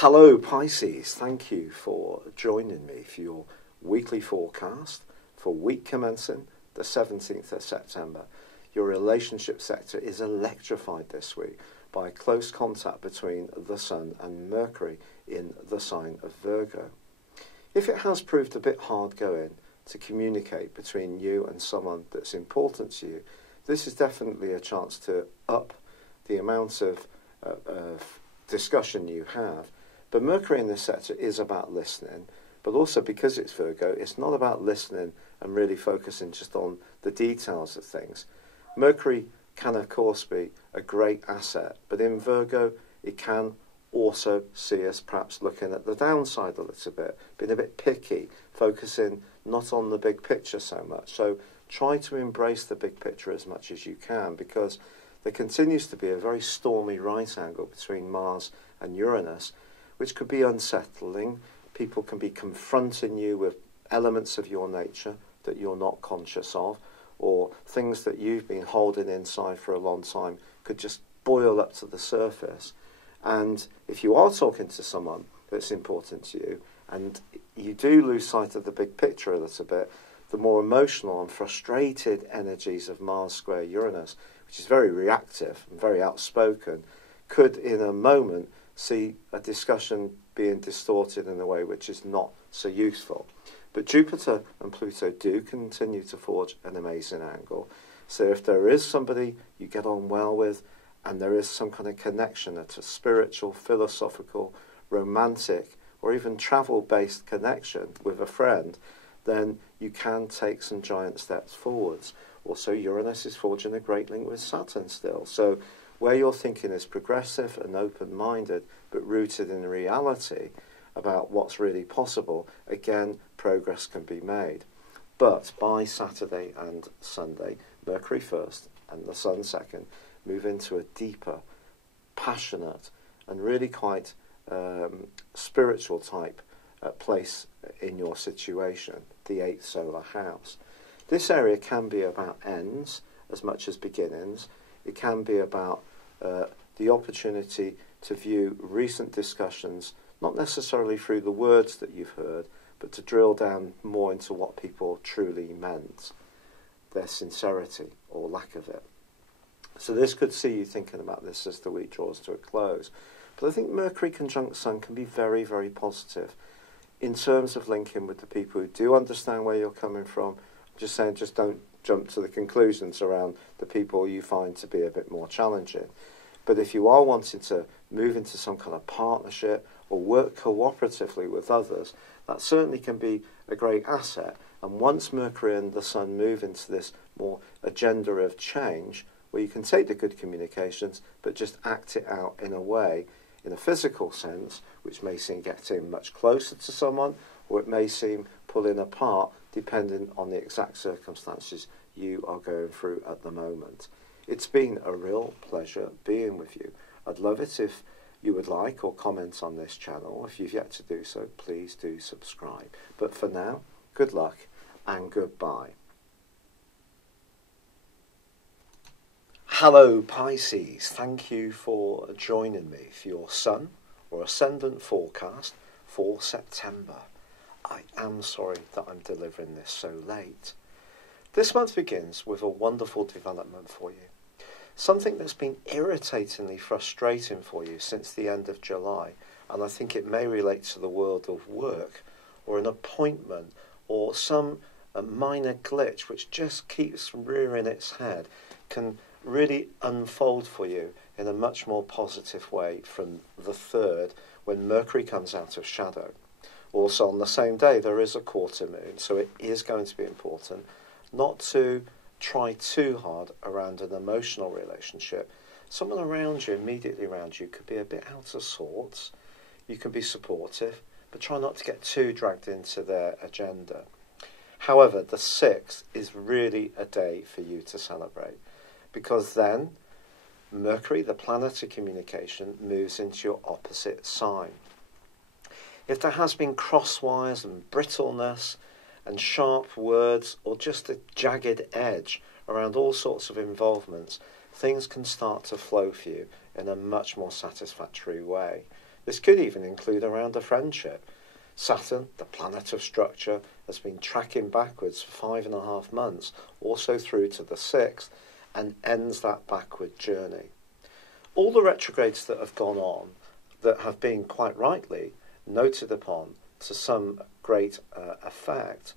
Hello Pisces, thank you for joining me for your weekly forecast for week commencing the 17th of September. Your relationship sector is electrified this week by close contact between the Sun and Mercury in the sign of Virgo. If it has proved a bit hard going to communicate between you and someone that's important to you, this is definitely a chance to up the amount of discussion you have. But Mercury in this sector is about listening, but also because it's Virgo, it's not about listening and really focusing just on the details of things. Mercury can, of course, be a great asset, but in Virgo, it can also see us perhaps looking at the downside a little bit, being a bit picky, focusing not on the big picture so much. So try to embrace the big picture as much as you can, because there continues to be a very stormy right angle between Mars and Uranus, which could be unsettling. People can be confronting you with elements of your nature that you're not conscious of, or things that you've been holding inside for a long time could just boil up to the surface. And if you are talking to someone that's important to you, and you do lose sight of the big picture a little bit, the more emotional and frustrated energies of Mars square Uranus, which is very reactive and very outspoken, could in a moment see a discussion being distorted in a way which is not so useful. But Jupiter and Pluto do continue to forge an amazing angle. So if there is somebody you get on well with, and there is some kind of connection at a spiritual, philosophical, romantic, or even travel-based connection with a friend, then you can take some giant steps forwards. Also, Uranus is forging a great link with Saturn still. So where your thinking is progressive and open-minded, but rooted in reality about what's really possible, again, progress can be made. But by Saturday and Sunday, Mercury first and the Sun second, move into a deeper, passionate, and really quite spiritual type place in your situation, the 8th solar house. This area can be about ends as much as beginnings. It can be about the opportunity to view recent discussions, not necessarily through the words that you've heard, but to drill down more into what people truly meant, their sincerity or lack of it. So this could see you thinking about this as the week draws to a close. But I think Mercury conjunct Sun can be very, very positive in terms of linking with the people who do understand where you're coming from. I'm just saying, just don't jump to the conclusions around the people you find to be a bit more challenging. But if you are wanting to move into some kind of partnership or work cooperatively with others, that certainly can be a great asset. And once Mercury and the Sun move into this more agenda of change, where you can take the good communications, but just act it out in a way, in a physical sense, which may seem getting much closer to someone, or it may seem pulling apart, depending on the exact circumstances you are going through at the moment. It's been a real pleasure being with you. I'd love it if you would like or comment on this channel. If you've yet to do so, please do subscribe. But for now, good luck and goodbye. Hello Pisces, thank you for joining me for your Sun or Ascendant forecast for September. I am sorry that I'm delivering this so late. This month begins with a wonderful development for you. Something that's been irritatingly frustrating for you since the end of July, and I think it may relate to the world of work or an appointment or some minor glitch which just keeps rearing its head, can really unfold for you in a much more positive way from the 3rd, when Mercury comes out of shadow. Also on the same day there is a quarter moon, so it is going to be important not to try too hard around an emotional relationship. Someone around you, immediately around you, could be a bit out of sorts. You can be supportive, but try not to get too dragged into their agenda. However, the 6th is really a day for you to celebrate, because then Mercury, the planet of communication, moves into your opposite sign. If there has been crosswires and brittleness and sharp words or just a jagged edge around all sorts of involvements, things can start to flow for you in a much more satisfactory way. This could even include around a friendship. Saturn, the planet of structure, has been tracking backwards for 5.5 months, also through to the 6th, and ends that backward journey. All the retrogrades that have gone on, that have been quite rightly noted upon to some great effect,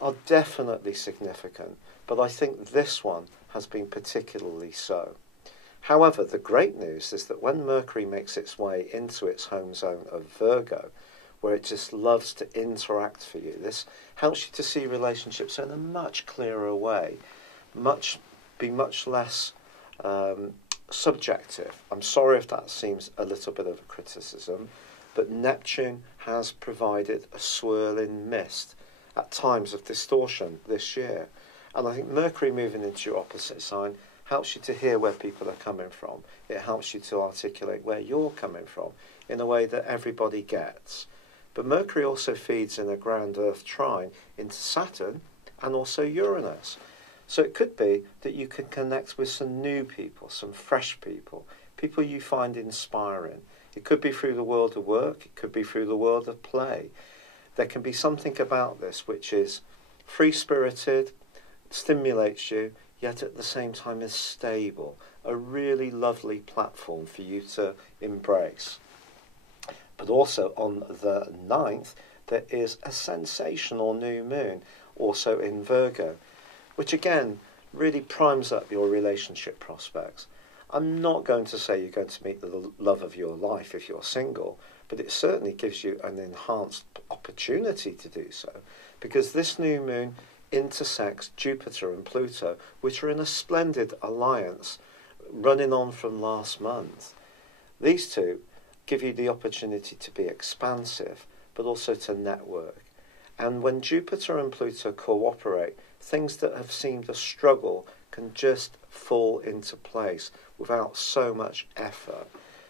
are definitely significant, but I think this one has been particularly so. However, the great news is that when Mercury makes its way into its home zone of Virgo, where it just loves to interact for you, this helps you to see relationships in a much clearer way, be much less subjective. I'm sorry if that seems a little bit of a criticism, but Neptune has provided a swirling mist at times of distortion this year. And I think Mercury moving into your opposite sign helps you to hear where people are coming from. It helps you to articulate where you're coming from in a way that everybody gets. But Mercury also feeds in a ground Earth trine into Saturn and also Uranus. So it could be that you can connect with some new people, some fresh people, people you find inspiring. It could be through the world of work, it could be through the world of play. There can be something about this which is free-spirited, stimulates you, yet at the same time is stable. A really lovely platform for you to embrace. But also on the 9th, there is a sensational new moon, also in Virgo, which again really primes up your relationship prospects. I'm not going to say you're going to meet the love of your life if you're single, but it certainly gives you an enhanced opportunity to do so, because this new moon intersects Jupiter and Pluto, which are in a splendid alliance running on from last month. These two give you the opportunity to be expansive, but also to network. And when Jupiter and Pluto cooperate, things that have seemed a struggle can just fall into place without so much effort.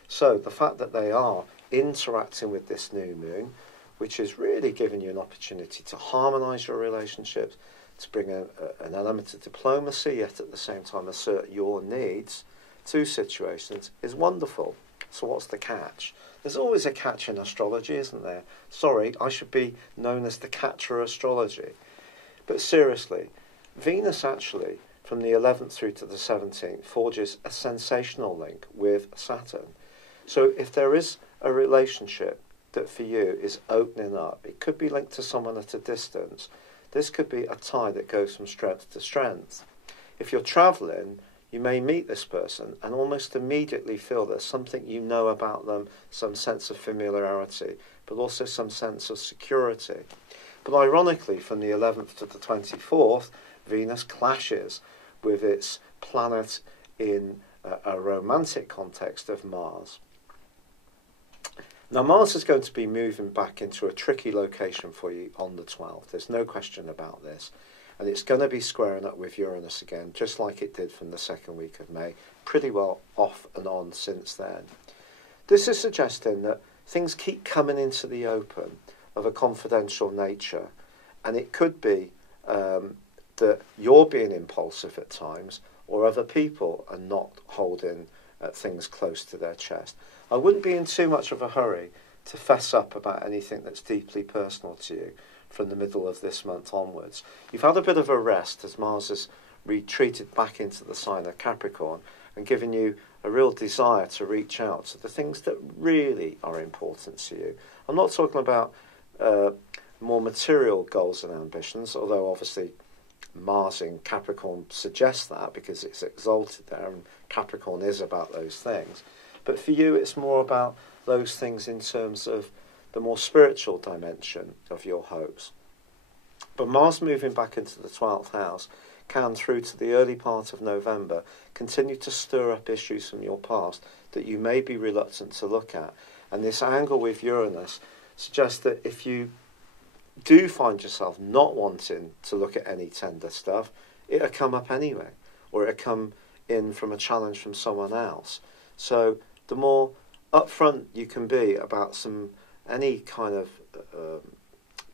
So the fact that they are interacting with this new moon, which is really giving you an opportunity to harmonise your relationships, to bring an element of diplomacy, yet at the same time assert your needs to situations, is wonderful. So what's the catch? There's always a catch in astrology, isn't there? Sorry, I should be known as the catcher astrology. But seriously, Venus actually, from the 11th through to the 17th, forges a sensational link with Saturn. So if there is a relationship that for you is opening up, it could be linked to someone at a distance. This could be a tie that goes from strength to strength. If you're travelling, you may meet this person and almost immediately feel there's something you know about them, some sense of familiarity, but also some sense of security. But ironically, from the 11th to the 24th, Venus clashes with its planet in a romantic context of Mars. Now, Mars is going to be moving back into a tricky location for you on the 12th. There's no question about this. And it's going to be squaring up with Uranus again, just like it did from the second week of May, pretty well off and on since then. This is suggesting that things keep coming into the open of a confidential nature, and it could be that you're being impulsive at times, or other people are not holding things close to their chest. I wouldn't be in too much of a hurry to fess up about anything that's deeply personal to you from the middle of this month onwards. You've had a bit of a rest as Mars has retreated back into the sign of Capricorn and given you a real desire to reach out to the things that really are important to you. I'm not talking about more material goals and ambitions, although obviously Mars in Capricorn suggests that because it's exalted there, and Capricorn is about those things. But for you, it's more about those things in terms of the more spiritual dimension of your hopes. But Mars moving back into the 12th house can, through to the early part of November, continue to stir up issues from your past that you may be reluctant to look at. And this angle with Uranus suggests that if you do find yourself not wanting to look at any tender stuff, it'll come up anyway, or it'll come in from a challenge from someone else. So the more upfront you can be about any kind of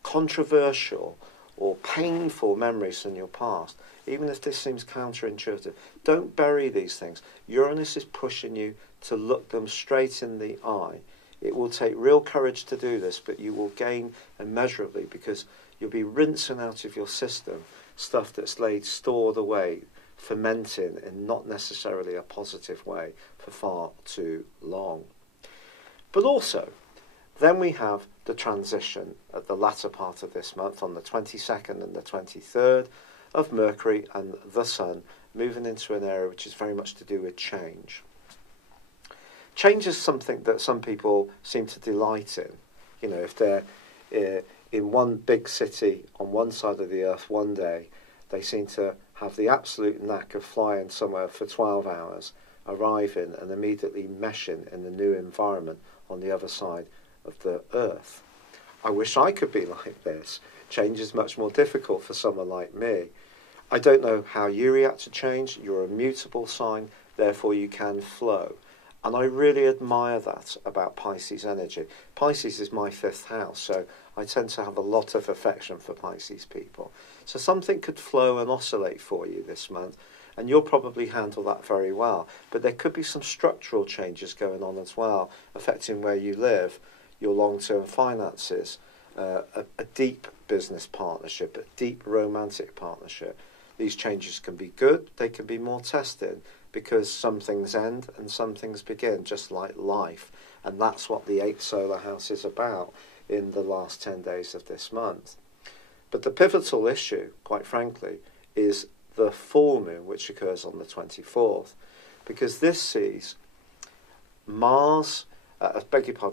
controversial or painful memories from your past, even if this seems counterintuitive, don't bury these things. Uranus is pushing you to look them straight in the eye It will take real courage to do this, but you will gain immeasurably because you'll be rinsing out of your system stuff that's laid stored away, fermenting in not necessarily a positive way for far too long. But also, then we have the transition at the latter part of this month on the 22nd and the 23rd of Mercury and the Sun moving into an area which is very much to do with change. Change is something that some people seem to delight in. You know, if they're in one big city on one side of the earth one day, they seem to have the absolute knack of flying somewhere for 12 hours, arriving and immediately meshing in the new environment on the other side of the earth. I wish I could be like this. Change is much more difficult for someone like me. I don't know how you react to change. You're a mutable sign, therefore you can flow. And I really admire that about Pisces energy. Pisces is my 5th house, so I tend to have a lot of affection for Pisces people. So something could flow and oscillate for you this month, and you'll probably handle that very well. But there could be some structural changes going on as well, affecting where you live, your long-term finances, a deep business partnership, a deep romantic partnership. These changes can be good, they can be more tested, because some things end and some things begin, just like life. And that's what the 8th solar house is about in the last 10 days of this month. But the pivotal issue, quite frankly, is the full moon, which occurs on the 24th, because this sees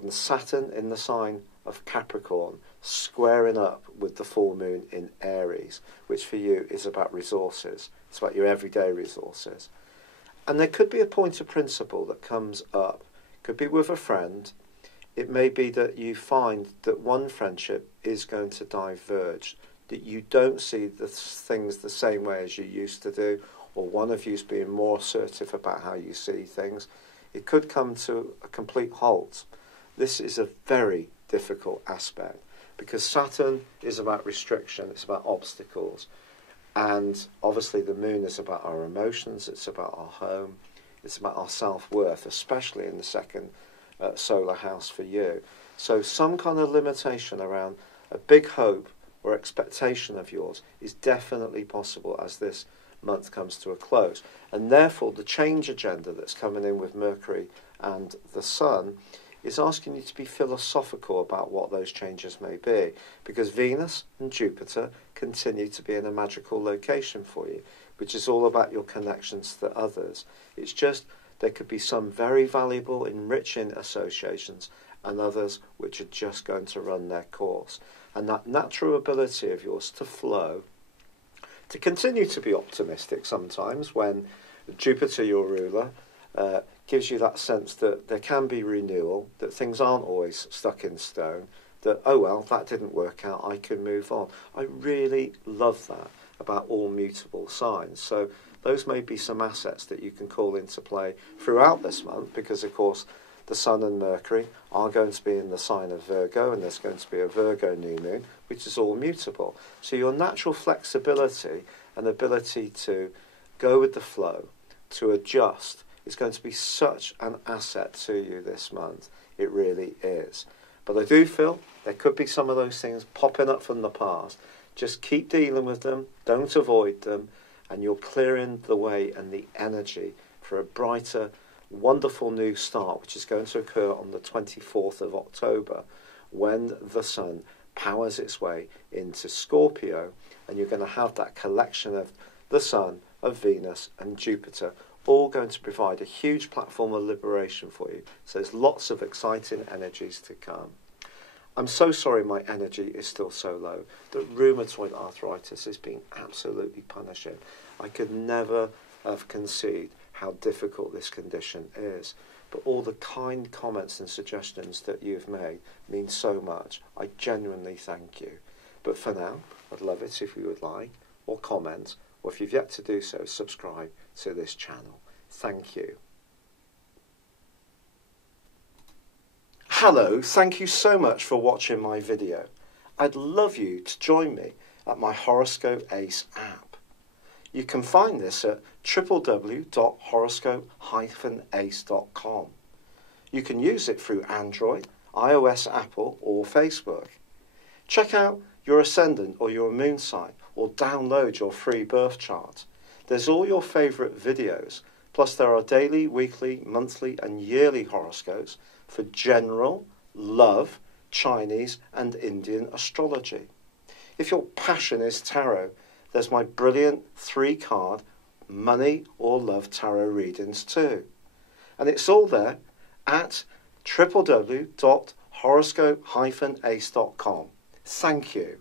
Saturn in the sign of Capricorn squaring up with the full moon in Aries, which for you is about resources. It's about your everyday resources. And there could be a point of principle that comes up. It could be with a friend. It may be that you find that one friendship is going to diverge, that you don't see the things the same way as you used to do, or one of you's being more assertive about how you see things. It could come to a complete halt. This is a very difficult aspect because Saturn is about restriction, it's about obstacles. And obviously the moon is about our emotions, it's about our home, it's about our self-worth, especially in the 2nd solar house for you. So some kind of limitation around a big hope or expectation of yours is definitely possible as this month comes to a close. And therefore the change agenda that's coming in with Mercury and the Sun is asking you to be philosophical about what those changes may be, because Venus and Jupiter continue to be in a magical location for you, which is all about your connections to others. It's just there could be some very valuable, enriching associations and others which are just going to run their course. And that natural ability of yours to flow, to continue to be optimistic sometimes when Jupiter, your ruler, gives you that sense that there can be renewal, that things aren't always stuck in stone, that, oh well, that didn't work out, I can move on. I really love that about all mutable signs. So those may be some assets that you can call into play throughout this month, because of course the Sun and Mercury are going to be in the sign of Virgo, and there's going to be a Virgo new moon, which is all mutable. So your natural flexibility and ability to go with the flow, to adjust, is going to be such an asset to you this month. It really is. But I do feel there could be some of those things popping up from the past. Just keep dealing with them, don't avoid them, and you're clearing the way and the energy for a brighter, wonderful new start, which is going to occur on the 24th of October, when the Sun powers its way into Scorpio, and you're going to have that collection of the Sun, of Venus and Jupiter, all going to provide a huge platform of liberation for you. So there's lots of exciting energies to come. I'm so sorry my energy is still so low. The rheumatoid arthritis is being absolutely punishing. I could never have conceived how difficult this condition is. But all the kind comments and suggestions that you've made mean so much. I genuinely thank you. But for now, I'd love it if you would like, or comment, or if you've yet to do so, subscribe to this channel. Thank you. Hello, thank you so much for watching my video. I'd love you to join me at my Horoscope Ace app. You can find this at www.horoscope-ace.com. You can use it through Android, iOS, Apple or Facebook. Check out your ascendant or your moon sign, or download your free birth chart. There's all your favourite videos, plus there are daily, weekly, monthly and yearly horoscopes for general, love, Chinese and Indian astrology. If your passion is tarot, there's my brilliant 3-card money or love tarot readings too. And it's all there at www.horoscope-ace.com. Thank you.